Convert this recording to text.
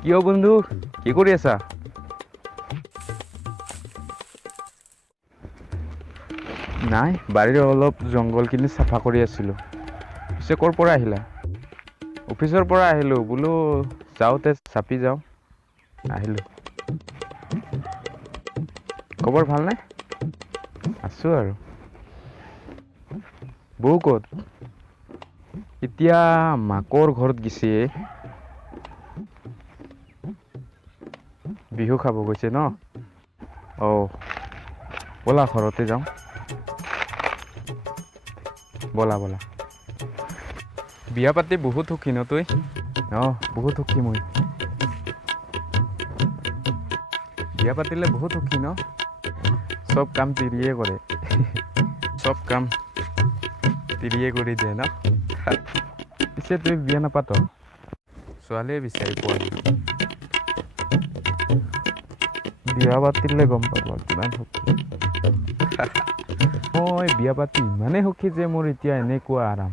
কিয় বন্ধু কি কৰি আছা? নাই বাৰীৰ অলপ জংঘলখিনি চাফা কৰি আছিলোঁ। পিছে ক'ৰ পৰা আহিলা? অফিচৰ পৰা আহিলোঁ বোলো যাওঁতে চাপি যাওঁ আহিলোঁ। খবৰ ভালনে? আছোঁ আৰু। বৌ ক'ত? এতিয়া মাকৰ ঘৰত গৈছে। বিহু খাব গৈছে ন? অঁ ব'লা ঘৰতে যাওঁ। ব'লা ব'লা। বিয়া পাতি বহুত সুখী ন তই? অঁ বহুত সুখী মই। বিয়া পাতিলে বহুত সুখী ন? চব কাম তিৰিয়ে কৰে। চব কাম তিৰিয়ে কৰি দিয়ে ন? পিছে তই বিয়া নাপাত? ছোৱালীয়ে বিচাৰি পোৱা নাই। বিয়া পাতিলে গম পাবা কিমান সুখী। মই বিয়া পাতি ইমানেই সুখী যে মোৰ এতিয়া এনেকুৱা আৰাম।